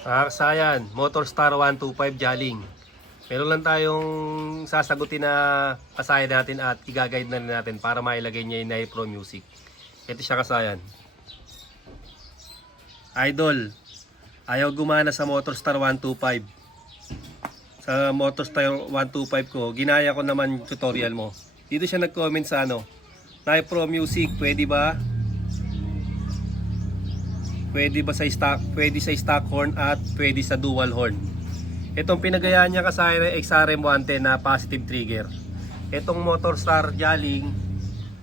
Kasayan, Motorstar 125 Jaling. Meron lang tayong sasagutin na kasayan natin at i-guide na rin natin para mailagay niya yung Pro Music. Ito siya kasayan. Idol, ayaw gumana sa Motorstar 125. Sa Motorstar 125 ko, ginaya ko naman yung tutorial mo. Dito siya nag-comment sa Pro Music, pwede ba? Pwede ba sa stock? Pwede sa stock horn at pwede sa dual horn. Itong pinagayaan niya kasi ay XRM 110 na positive trigger. Itong Motorstar Jaling,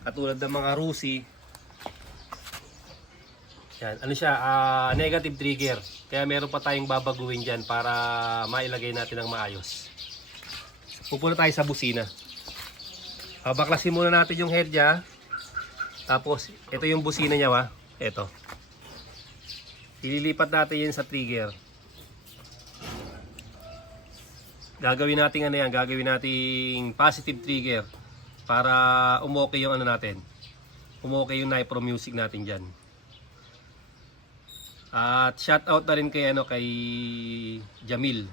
katulad ng mga Rusi, yan, ano siya, negative trigger. Kaya meron pa tayong babaguhin dyan para mailagay natin ng maayos. Pupunta tayo sa busina. Baklasin muna natin yung head niya. Tapos, ito yung busina niya, ito. Ililipat natin yun sa trigger. Gagawin natin gagawin natin positive trigger para umokay yung natin. Umokay yung Pro Music natin diyan. At shout out na rin kay kay Jamil.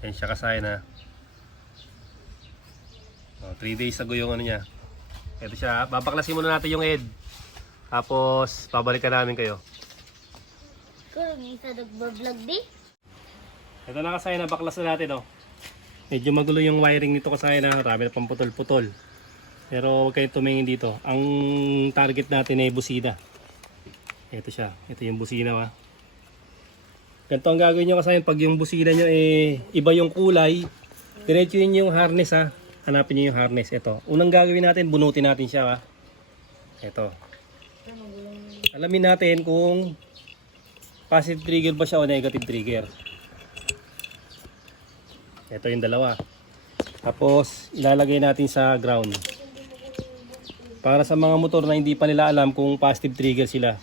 Yan siya kasaya na. 3 days ago yung niya. Ito siya, babaklasin muna natin yung head. Tapos pabalikan namin kayo. Kung isa nagbablog di. Ito na kasaya na, baklas na natin Medyo magulo yung wiring nito kasaya na, marami na pang putol-putol. Pero huwag kayong tumingin dito. Ang target natin ay busina. Ito siya, ito yung busina Ganito ang gagawin nyo kasaya pag yung busina nyo iba yung kulay. Diretso yun yung harness Hanapin niyo yung harness. Ito. Unang gagawin natin, bunutin natin siya. Ito. Alamin natin kung positive trigger ba siya o negative trigger. Ito yung dalawa. Tapos, ilalagay natin sa ground. Para sa mga motor na hindi pa nila alam kung positive trigger sila.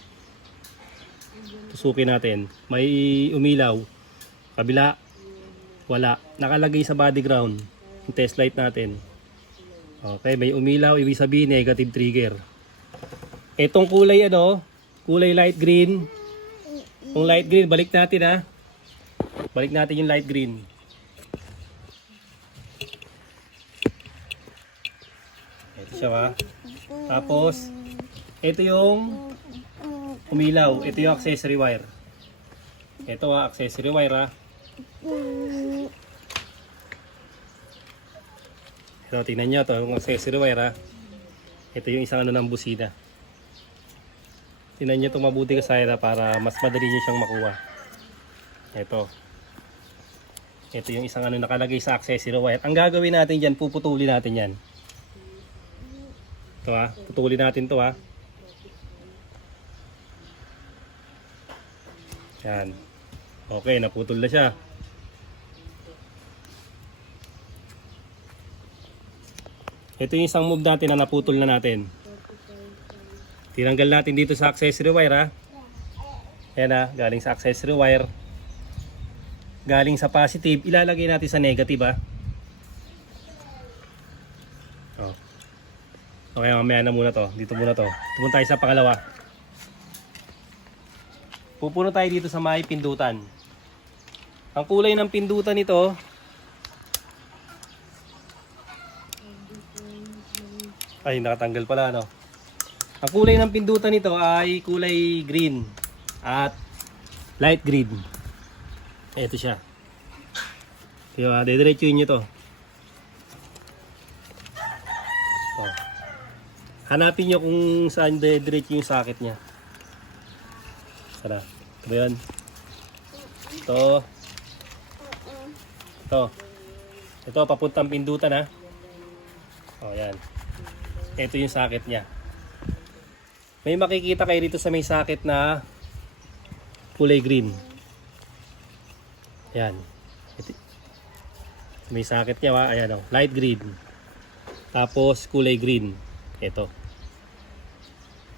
Tusukin natin. May umilaw. Kabila. Wala. Nakalagay sa body ground. Yung test light natin. Okay, may umilaw, ibig sabihin negative trigger. Itong kulay kulay light green. Kung light green, balik natin Balik natin yung light green. Ito siya Tapos, ito yung umilaw. Ito yung accessory wire. Ito accessory wire So, tingnan nyo ito, yung accessory wire Ito yung isang ng busina. Tingnan nyo ito mabuti kasaya para mas madali nyo siyang makuha. Ito yung isang nakalagay sa accessory wire. Ang gagawin natin dyan, puputulin natin yan. Ito putulin natin ito Yan. Okay, naputol na siya. Ito yung isang move natin na naputol na natin. Tinanggal natin dito sa accessory wire Ayan galing sa accessory wire. Galing sa positive, ilalagay natin sa negative Okay, mamaya na muna to. Dito muna to. Tumunta tayo sa pangalawa. Pupuno tayo dito sa may pindutan. Ang kulay ng pindutan nito ay nakatanggal pala Ang kulay ng pindutan nito ay kulay green at light green. Ito siya. Kaya dediretsuin nyo to. Hanapin nyo kung saan dediretso yung socket nya. Tara. Ito ba yun? Ito papuntang pindutan yan. Ito yung socket nya. May makikita kayo dito sa may socket na kulay green. Yan. May socket nya ayan light green. Tapos kulay green. Ito.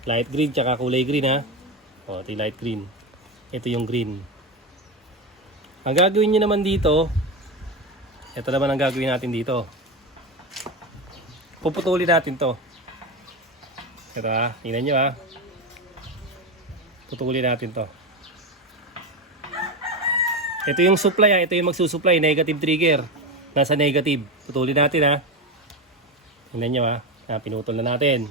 Light green tsaka kulay green ito yung light green. Ito yung green. Ang gagawin nyo naman dito, ito naman ang gagawin natin dito. puputulin natin to. Ito tingnan nyo putulin natin to. Ito yung supply ito yung magsusupply, negative trigger. Nasa negative. Putulin natin tingnan nyo pinutol na natin.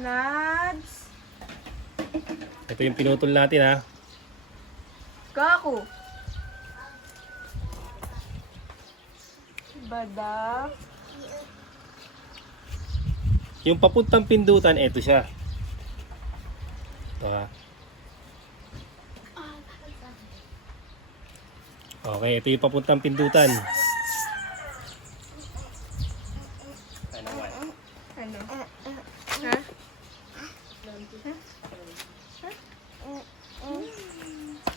Nads. Ito yung pinutol natin Kaku. Badak. Yung papuntang pindutan, ito siya. Ito Okay, ito yung papuntang pindutan. Ano? Ha?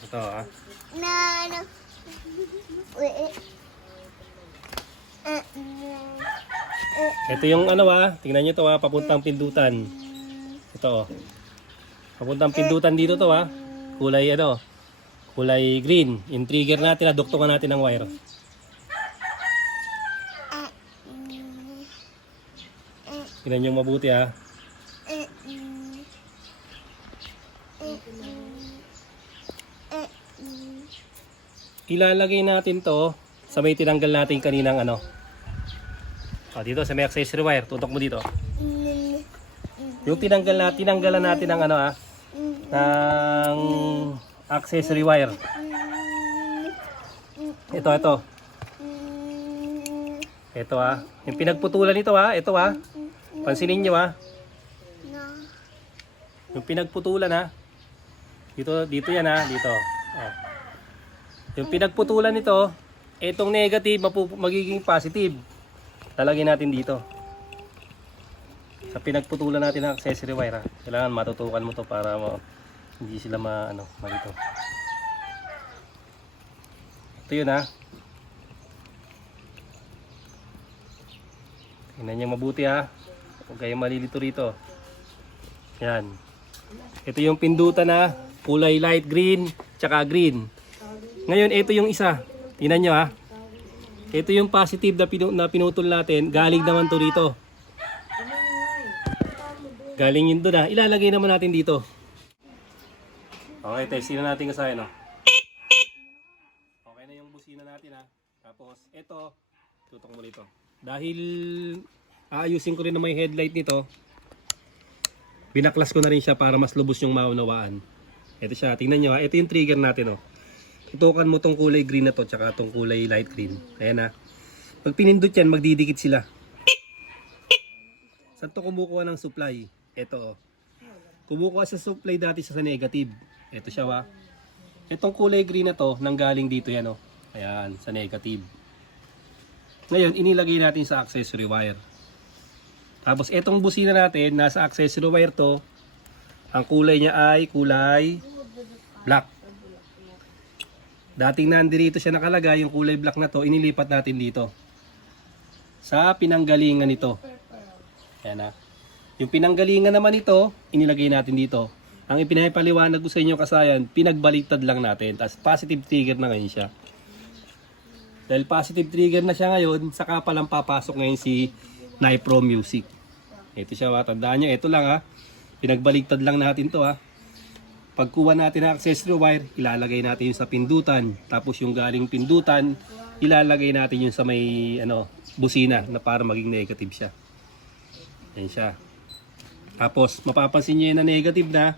Ito Ito yung tingnan nyo to papuntang pindutan. Ito papuntang pindutan dito to kulay kulay green. Yung trigger natin duktungan natin ng wire. Tingnan nyo mabuti Ilalagay natin to sa may tinanggal natin kaninang dito sa may accessory wire, tutok mo dito. Yung tinanggalan natin ng ng accessory wire. Ito. Ito yung pinagputulan nito ito Pansinin niyo Yung pinagputulan Dito yan dito. Yung pinagputulan nito, itong negative magiging positive. Lalagyan natin dito. Sa pinagputulan natin ng accessory wire kailangan matutukan mo to para hindi sila malito. Ito yun Tingnan niyo mabuti huwag kayong malilito rito. Yan. Ito yung pindutan kulay light green tsaka green. Ngayon ito yung isa. Tingnan niyo Ito yung positive na pinutol natin. Galing naman to rito. Galing yun doon Ilalagay naman natin dito. Okay, testin na natin kasayan Okay na yung busina natin Tapos ito, tutok mo rito. Dahil aayusin ko rin na may headlight nito, binaklas ko na rin siya para mas lubos yung maunawaan. Ito siya, tingnan nyo ito yung trigger natin Tutukan mo tong kulay green na to tsaka tong kulay light green. Ayan Pag pinindot yan, magdidikit sila. Saan to kumukuha ng supply? Ito Kumukuha sa supply dati sa negative. Ito siya Itong kulay green na to, nanggaling dito yan Ayan, sa negative. Ngayon, inilagay natin sa accessory wire. Tapos itong busina natin, nasa accessory wire to. Ang kulay niya ay kulay black. Dating nandirito siya nakalagay, yung kulay black na to, inilipat natin dito. Sa pinanggalingan nito. Ayan Yung pinanggalingan naman ito, inilagay natin dito. Ang ipinapaliwanag ko sa inyo kasayan, pinagbaliktad lang natin. Tapos positive trigger na ngayon siya. Dahil positive trigger na siya ngayon, saka palang papasok ngayon si Nipro Music. Ito siya tandaan nyo, ito lang Pinagbaliktad lang natin to Pagkuha natin ng accessory wire, ilalagay natin yung sa pindutan. Tapos yung galing pindutan, ilalagay natin yung sa may busina na para maging negative siya. Yan siya. Tapos mapapansin nyo yun na negative na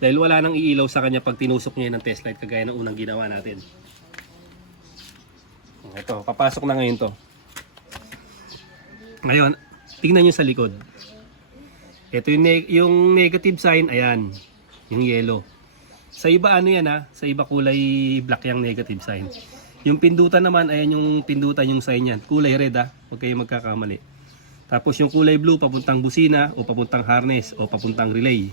dahil wala nang iilaw sa kanya pag tinusok nyo yun ng test light kagaya ng unang ginawa natin. Ito, papasok na ngayon to. Ngayon, tingnan nyo sa likod. Ito yung negative sign, ayan. Yung yellow. Sa iba yan sa iba kulay black yung negative sign. Yung pindutan naman, ayan yung pindutan yung sign yan. Kulay red huwag kayong magkakamali. Tapos yung kulay blue, papuntang busina, o papuntang harness, o papuntang relay.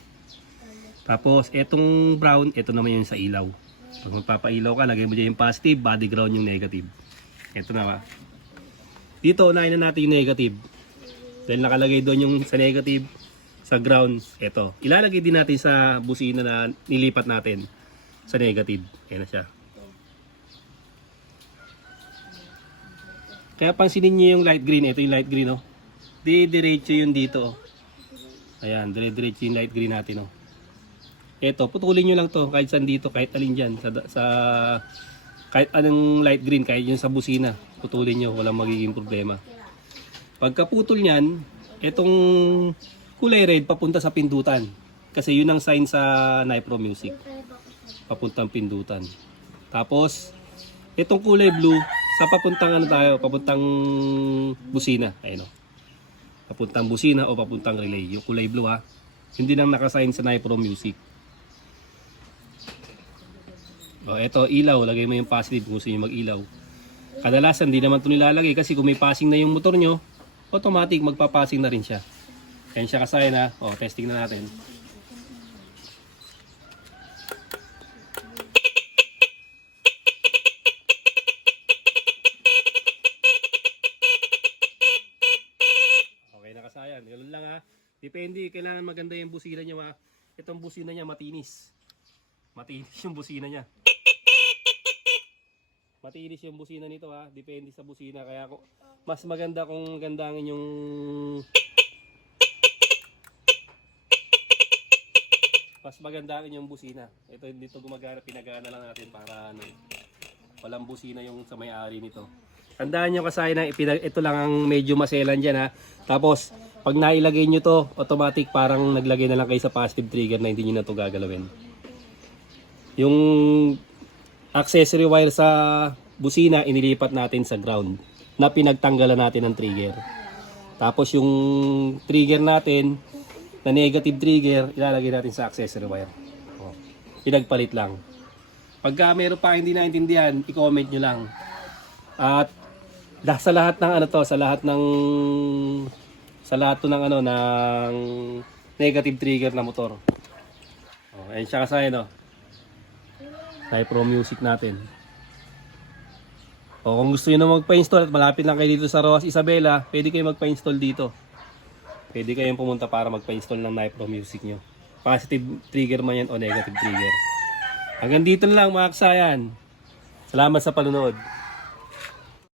Tapos etong brown, ito naman yung sa ilaw. Pag magpapailaw ka, lagay mo dyan yung positive, body ground yung negative. Ito na Dito, unahin na natin yung negative. Dahil nakalagay doon yung sa negative, sa ground, ito. Ilalagay din natin sa busina na nilipat natin sa negative. Ayan na siya. Kaya pansinin nyo yung light green. Ito yung light green, oh. Diretso yun dito, oh. Ayan, diretso yung light green natin, oh. Ito, putulin nyo lang to kahit saan dito, kahit alin dyan. Kahit anong light green, kahit yun sa busina. Putulin nyo, walang magiging problema. Pagkaputol nyan, itong kulay red papunta sa pindutan. Kasi yun ang sign sa Nipro Music. Papuntang pindutan. Tapos, itong kulay blue, sa papuntang ano tayo, papuntang busina. Ayun, oh. Papuntang busina o papuntang relay. Yung kulay blue, ha. Hindi nang nakasign sa Nipro Music. O, eto, ilaw. Lagay mo yung positive kung gusto nyo mag-ilaw. Kadalasan, di naman ito nilalagay kasi kung may passing na yung motor nyo, automatic magpapassing na rin siya. Ayan siya kasayan, ha. O, testing na natin. Okay na kasayan. Ganun lang, ha. Depende, kailangan maganda yung busina nyo, ha. Itong busina niya matinis. Matinis yung busina niya. Matinis yung busina nito, ha. Depende sa busina. Kaya mas maganda kung gandangin yung mas magandangin yung busina. Ito dito gumagana, pinagana lang natin para ano, walang busina yung sa may-ari nito. Tandaan nyo kasi na ito lang ang medyo maselan dyan, ha. Tapos pag nailagay nyo to, automatic parang naglagay na lang kayo sa positive trigger na hindi nyo na to gagalawin. Yung accessory wire sa busina, inilipat natin sa ground na pinagtanggalan natin ng trigger. Tapos yung trigger natin na negative trigger, ilalagay natin sa accessory wire. O, pinagpalit lang. Pagka meron pa hindi naintindihan, i-comment nyo lang. At sa lahat ng ano to, sa lahat to ng ano ng negative trigger na motor. O, ayun siya kasi no. Nipro Music natin. O kung gusto niyo na magpa-install at malapit lang kayo dito sa Roas Isabela, pwede kayo magpa-install dito. Pwede kayong pumunta para magpa-install ng Nipro Music nyo. Positive trigger man yan o negative trigger. Hanggang dito na lang mga kasayan. Salamat sa palunod.